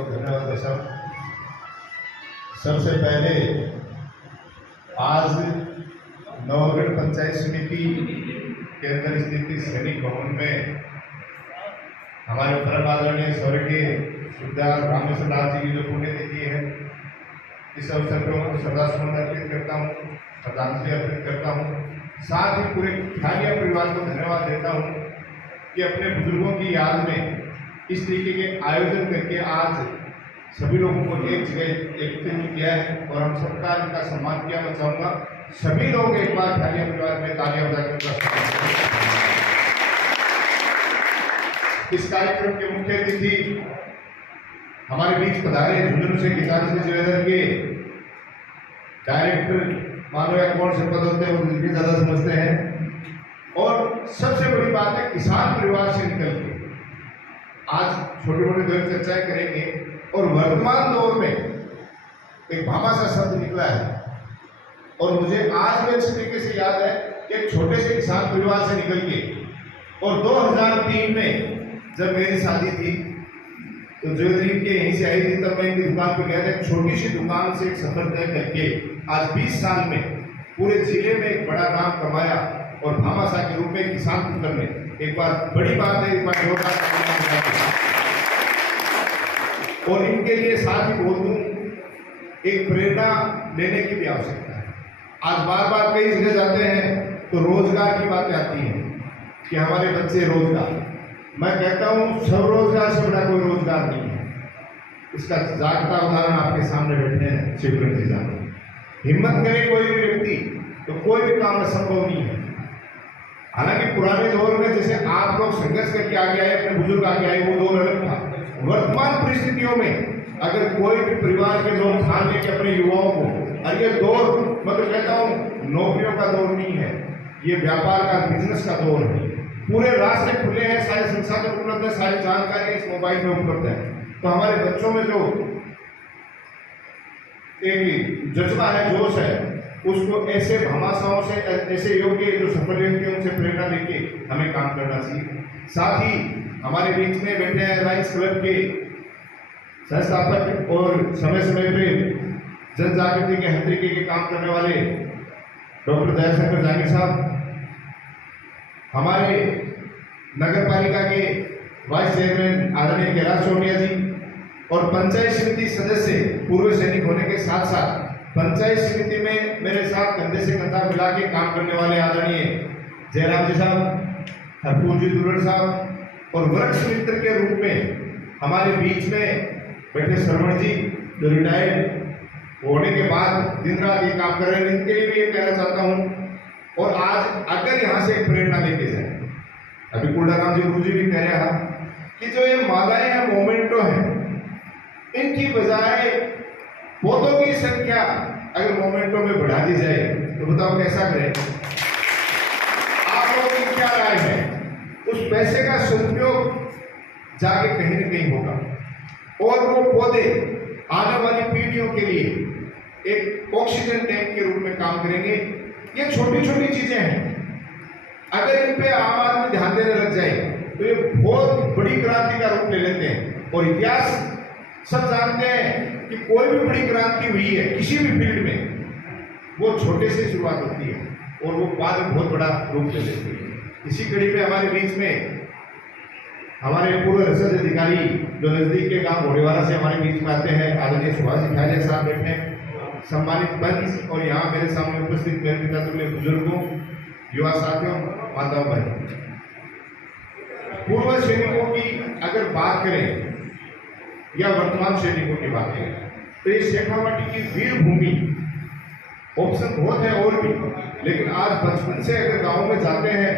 बहुत धन्यवाद है सब। सबसे पहले आज नवगढ़ पंचायत समिति के अंदर स्थित सैनिक भवन में हमारे परम आदरणीय स्वर्गीय सुखदेव रामेश्वर दास जी की जो पुण्यतिथि है, इस अवसर पर उनको श्रद्धासुमन अर्पित करता हूँ, श्रद्धांजलि अर्पित करता हूँ। साथ ही पूरे खानिया परिवार को धन्यवाद देता हूँ कि अपने बुजुर्गों की याद में इस तरीके के आयोजन करके आज सभी लोगों को एक जगह एकत्रित किया है और हम सबका इनका सम्मान किया। मैं चाहूँगा सभी लोग एक बार खानिया परिवार में तालियां बजाकर उनका सम्मान करें। इस कार्यक्रम के मुख्य अतिथि हमारे बीच पधारे झुंझुनू से गीतांजलि ज्वेलर के डायरेक्टर, मानो या कौन से पद होते हैं वो मुझे ज़्यादा समझते हैं। और सबसे बड़ी बात है, किसान परिवार से निकल के आज छोटे मोटे दो चर्चाएं करेंगे। और वर्तमान दौर में एक भामाशाह शब्द निकला है और मुझे आज भी अच्छे तरीके से याद है कि एक छोटे से किसान परिवार से निकल के और 2003 में जब मेरी शादी थी तो ज्वेलरी के यहीं से आई थी, तब मैं इनकी दुकान पर गया था। एक छोटी सी दुकान से एक सफर तय करके आज 20 साल में पूरे जिले में एक बड़ा नाम कमाया और भामाशाह के रूप में किसान पुत्र ने, एक बार बड़ी बात है, एक बार जोरदार। और इनके लिए साथ ही बोल दूं, एक प्रेरणा लेने की भी आवश्यकता है। आज बार बार कई जगह जाते हैं तो रोजगार की बातें आती हैं कि हमारे बच्चे रोजगार। मैं कहता हूं स्वरोजगार से बड़ा कोई रोजगार नहीं है। इसका जागता उदाहरण आपके सामने बैठे हैं शिवकरण जी साहब। हिम्मत करे कोई भी व्यक्ति तो कोई भी काम असंभव नहीं है। हालांकि पुराने दौर में जैसे आप लोग संघर्ष करके आगे आए, अपने बुजुर्ग आगे आए, वो दौर अलग था। वर्तमान परिस्थितियों में अगर कोई भी परिवार के लोग ध्यान लेके अपने युवाओं को, और ये दौर मैं तो कहता हूँ नौकरियों का दौर नहीं है, ये व्यापार का, बिजनेस का दौर है। पूरे रास्ते खुले हैं, सारे संसाधन उपलब्ध है, सारी जानकारी इस मोबाइल में उपलब्ध है। तो हमारे बच्चों में जो एक जज्बा है, जोश है, उसको ऐसे भामाशाहों से, ऐसे योग्य जो सफल व्यक्ति हैं उनसे प्रेरणा लेके हमें काम करना चाहिए। साथ ही हमारे बीच में बैठे हैं लायंस क्लब के संस्थापक और समय समय पे जन जागृति के हर तरीके के काम करने वाले डॉक्टर दयाशंकर जांगीर साहब, हमारे नगर पालिका के वाइस चेयरमैन आदरणीय कैलाश चौटिया जी, और पंचायत समिति सदस्य पूर्व सैनिक होने के साथ साथ पंचायत समिति में मेरे साथ कंधे से कंधा मिला के काम करने वाले आदरणीय जयराम जी साहब, हरपुर जी दुर्गढ़ साहब, और वृक्ष मित्र के रूप में हमारे बीच में बैठे श्रवण जी जो रिटायर्ड होने के बाद दिन रात ये काम कर रहे हैं। इनके लिए भी ये कहना चाहता हूँ। और आज अगर यहाँ से प्रेरणा लेके जाए, अभी कुंडाराम जी गुरु जी भी कह रहे हैं कि जो ये मालाएं हैं, मोमेंटो है, इनकी बजाय पौधों की संख्या अगर मोमेंटो में बढ़ा दी जाए तो बताओ कैसा करें? आप लोगों की क्या राय है? उस पैसे का सदुपयोग जाके कहीं न कहीं होगा और वो पौधे आने वाली पीढ़ियों के लिए एक ऑक्सीजन टैंक के रूप में काम करेंगे। ये छोटी छोटी चीजें हैं, अगर इन पे आम आदमी ध्यान देने लग जाए तो ये बहुत बड़ी क्रांति का रूप ले लेते हैं। और इतिहास सब जानते हैं कि कोई भी बड़ी क्रांति हुई है किसी भी फील्ड में, वो छोटे से शुरुआत होती है और वो बाद में बहुत बड़ा रूप ले लेती है। इसी कड़ी में हमारे बीच में हमारे पूर्व रसद अधिकारी जो नजदीक के गांव घोड़ेवाला से हमारे बीच में आते हैं, आदरणीय सुभाष सिखालिया साहब बैठे हैं, सम्मानित पंच, और यहाँ मेरे सामने उपस्थित मेरे पिता तुल्य बुजुर्गों, युवा साथियों, माताओं बहनों। पूर्व सैनिकों की अगर बात करें या वर्तमान सैनिकों की बात करें तो ये शेखावाटी की वीर भूमि ऑप्शन बहुत है और भी, लेकिन आज बचपन से अगर गाँव में जाते हैं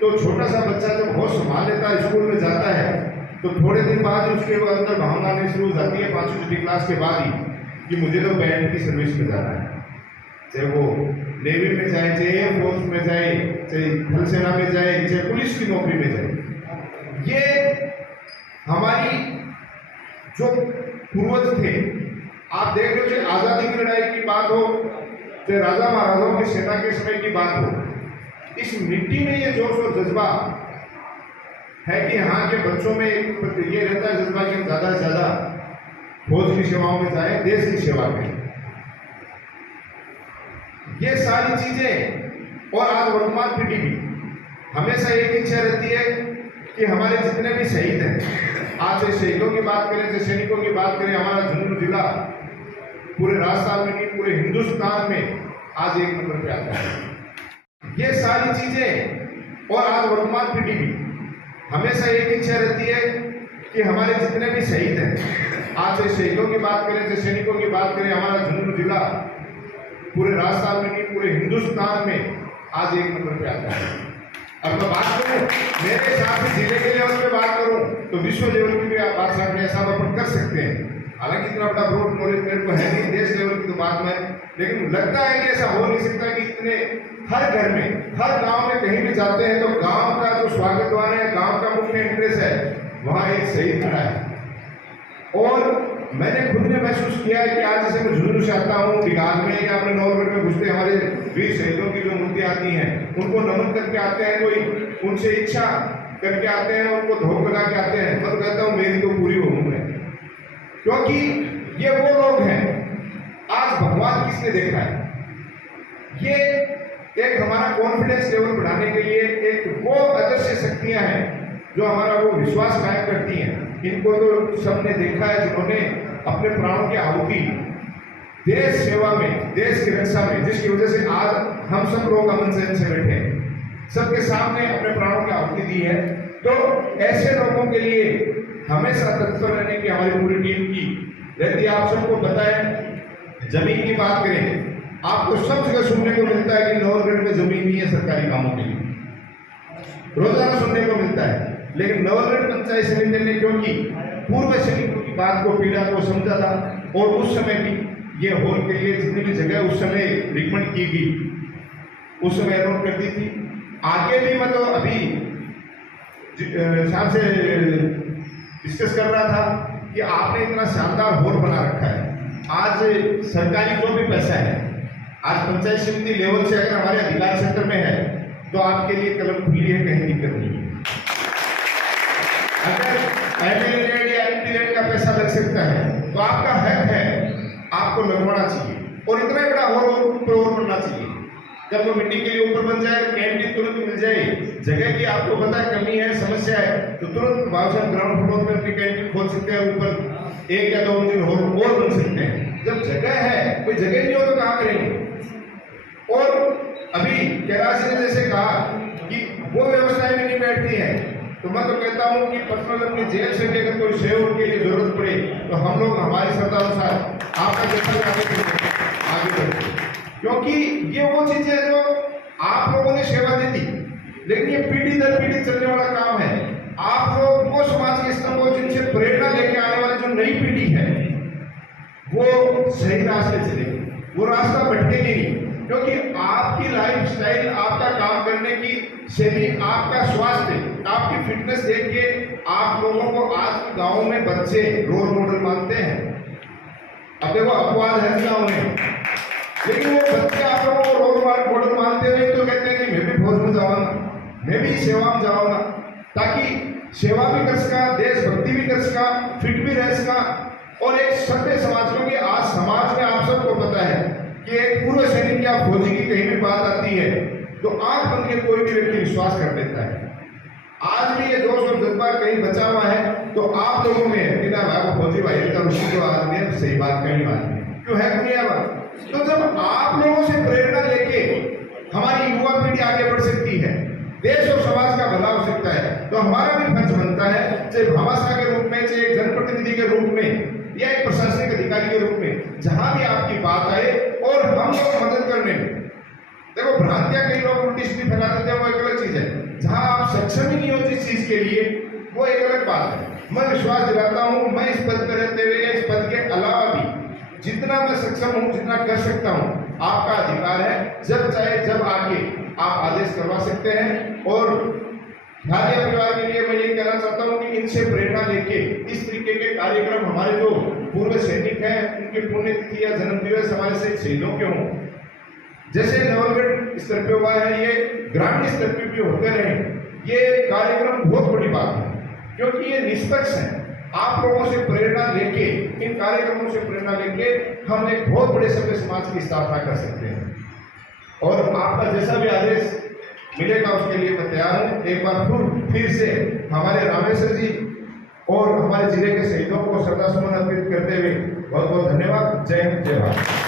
तो छोटा सा बच्चा जब होश संभाल लेता है, स्कूल में जाता है, तो थोड़े दिन बाद उसके अंदर भावना आनी शुरू हो जाती है 5वीं 6वीं क्लास के बाद ही कि मुझे तो बैंड की सर्विस में जाना है। चाहे वो नेवी में जाए, चाहे एयरफोर्स में जाए, चाहे थल सेना में जाए, चाहे पुलिस की नौकरी में जाए। ये हमारी जो पूर्वज थे, आप देख लो, चाहे आज़ादी की लड़ाई की बात हो, चाहे राजा महाराजाओं की सेना के समय की बात हो, इस मिट्टी में ये जोश और जज्बा है कि यहाँ के बच्चों में एक ये रहता है जज्बा कि हम ज़्यादा से ज़्यादा फौज की सेवाओं में जाएं, देश की सेवा करें। ये सारी चीजें और आज वर्तमान पीढ़ी भी हमेशा एक इच्छा रहती है कि हमारे जितने भी शहीद हैं, आज से शहीदों की बात करें, से सैनिकों की बात करें, हमारा झुंझुनू जिला पूरे राजस्थान में नहीं पूरे हिंदुस्तान में आज एक नंबर पे आता है। ये सारी चीजें और आज वर्तमान पीढ़ी भी हमेशा एक इच्छा रहती है कि हमारे जितने भी शहीद हैं, आज से शहीदों की बात करें, से सैनिकों की बात करें, हमारा झुंझुनू जिला पूरे राजस्थान में नहीं पूरे हिंदुस्तान में आज एक नंबर पे आता है। अब मैं बात करूं मेरे हिसाब से जिले के लेवल पे बात करूं तो विश्व लेवल की भी आप बात ऐसा अपन कर सकते हैं। हालांकि इतना बड़ा ब्रॉड नॉलेज मेरे को है नहीं, देश लेवल की तो बात में, लेकिन लगता है कि ऐसा हो नहीं सकता कि इतने हर घर में हर गांव में कहीं भी जाते हैं तो गांव का जो स्वागत द्वार है, गांव का मुख्य एंट्रेंस है, वहां एक शहीद खड़ा है। और मैंने खुद ने महसूस किया है कि आज जैसे मैं झुंझुनू से आता हूँ, बिहार में या अपने नौगढ़ में घुसते हमारे वीर शहीदों की जो मूर्तियां आती हैं उनको नमन करके आते हैं, कोई उनसे इच्छा करके आते हैं, उनको धोख लगा के आते हैं। मैं तो कहता हूँ मेरी तो पूरी हो है, क्योंकि ये वो लोग हैं आज भगवान किसने देखा है। ये एक हमारा कॉन्फिडेंस लेवल बढ़ाने के लिए एक वो अदृश्य शक्तियां हैं जो हमारा वो विश्वास कायम करती हैं। इनको तो सबने देखा है जिन्होंने अपने प्राणों की आहुति देश सेवा में, देश की रक्षा में, जिसकी वजह से आज हम सब लोग अमन चैन से बैठे हैं, सबके सामने अपने प्राणों की आहुति दी है। तो ऐसे लोगों के लिए हमेशा तत्पर रहने की हमारी पूरी टीम की रहती है। आप सबको पता है, जमीन की बात करें आपको सब जगह सुनने को मिलता है कि नवलगढ़ में जमीन नहीं है सरकारी कामों के लिए, रोजाना सुनने को मिलता है। लेकिन नवलगढ़ पंचायत समिति ने क्योंकि पूर्व सैनिकों की बात को, पीड़ा को समझा था और उस समय भी ये हॉल के लिए जितनी भी जगह उस समय रिकमेंड की गई उस समय अलॉट कर दी थी। आगे भी मैं तो अभी साहब से डिस्कस कर रहा था कि आपने इतना शानदार हॉल बना रखा है, आज सरकारी जो भी पैसा है आज पंचायत समिति लेवल से अगर हमारे अधिकार क्षेत्र में है तो आपके लिए कलम खुली है, कहीं दिक्कत नहीं है। अगर एमएलए रेट या एमपी रेट का पैसा लग सकता है तो आपका हक है, आपको लगवाना चाहिए और इतना बड़ा हॉल ऊपर बनना चाहिए। जब वो मिट्टी के लिए ऊपर बन जाए, कैंटीन तुरंत मिल जाए, जगह की आपको पता है कमी है, समस्या है, तो तुरंत बाबूसाहब ग्राउंड फ्लोर पे अपनी कैंटीन खोल सकते हैं, ऊपर 1 या 2 मंजिल हॉल और बन सकते हैं। जब जगह है, कोई जगह नहीं हो तो कहाँ करेंगे। और अभी कैलाश ने जैसे कहा कि वो व्यवस्थाएं भी नहीं बैठती हैं, तो मैं तो कहता हूँ कि पर्सनल अपनी जेब से भी अगर कोई सेवा के लिए जरूरत पड़े तो हम लोग हमारी श्रद्धा अनुसार आपका जैसा आगे बढ़े, क्योंकि ये वो चीजें हैं जो आप लोगों ने सेवा दी थी, लेकिन ये पीढ़ी दर पीढ़ी चलने वाला काम है। आप लोग वो समाज के स्तंभ हो जिनसे प्रेरणा लेके आने वाली जो नई पीढ़ी है वो सही रास्ते चलेगी, वो रास्ता भटकेगी नहीं, क्योंकि आपकी लाइफ स्टाइल, आपका काम करने की शैली, आपका स्वास्थ्य, आपकी फिटनेस देख के आप लोगों को आज गांव में बच्चे रोल मॉडल मानते हैं। अब देखो अपवाद है गाँव में, लेकिन वो बच्चे आप लोगों को रोल मॉडल मानते हुए तो कहते हैं कि मैं भी फौज में जाऊंगा, मैं भी सेवा में जाऊंगा, ताकि सेवा भी कर सका, देशभक्ति भी कर सका, फिट भी रह सका और एक सभ्य समाज। क्योंकि आज समाज में आप सबको पता है कि एक पूर्व सैनिक या फौजी की कहीं भी बात आती है तो आंख बंद के कोई भी व्यक्ति विश्वास कर लेता है। आज भी ये जोश और जज्बा कहीं बचा हुआ है तो आप लोगों में बिना भाई फौजी भाई का रुचि जो आदमी है, सही बात कहीं बात है, क्यों है दुनिया बात। तो जब आप लोगों से प्रेरणा लेके हमारी युवा पीढ़ी आगे बढ़ सकती है, देश और समाज का भला हो सकता है, तो हमारा भी फर्ज बनता है, चाहे भामाशाह के रूप में, चाहे एक जनप्रतिनिधि के रूप में या एक प्रशासनिक अधिकारी के रूप में, जहां भी आपकी बात आए और हम लोग मदद करने में। देखो भ्रांतियां कई लोग उल्टी सीधी फैला देते हैं, वो एक अलग चीज है। जहां आप सक्षम ही नहीं हो जिस चीज के लिए, वो एक अलग बात है। मैं विश्वास दिलाता हूं, मैं इस पद पर रहते हुए इस पद के अलावा भी जितना मैं सक्षम हूं, जितना कर सकता हूं, आपका अधिकार है। जब चाहे जब आके आप आदेश करवा सकते हैं। और भारतीय परिवार के लिए मैं ये कहना चाहता हूं कि इनसे प्रेरणा लेके इस तरीके के कार्यक्रम हमारे जो पूर्व सैनिक हैं उनकी पुण्यतिथि या जन्म दिवस हमारे से शहीदों के हों, जैसे नवलगढ़ स्तर पे हुआ है, ये ग्रामीण स्तर पे भी होते रहे। ये कार्यक्रम बहुत बड़ी बात है, क्योंकि ये निष्पक्ष है। आप लोगों से प्रेरणा लेके, इन कार्यक्रमों से प्रेरणा लेके हम एक बहुत बड़े सभ्य समाज की स्थापना कर सकते हैं। और आपका जैसा भी आदेश मिलेगा उसके लिए मैं तैयार हूँ। एक बार फिर से हमारे रामेश्वर जी और हमारे जिले के शहीदों को श्रद्धा सुमन अर्पित करते हुए बहुत बहुत धन्यवाद। जय हिंद, जय भारत।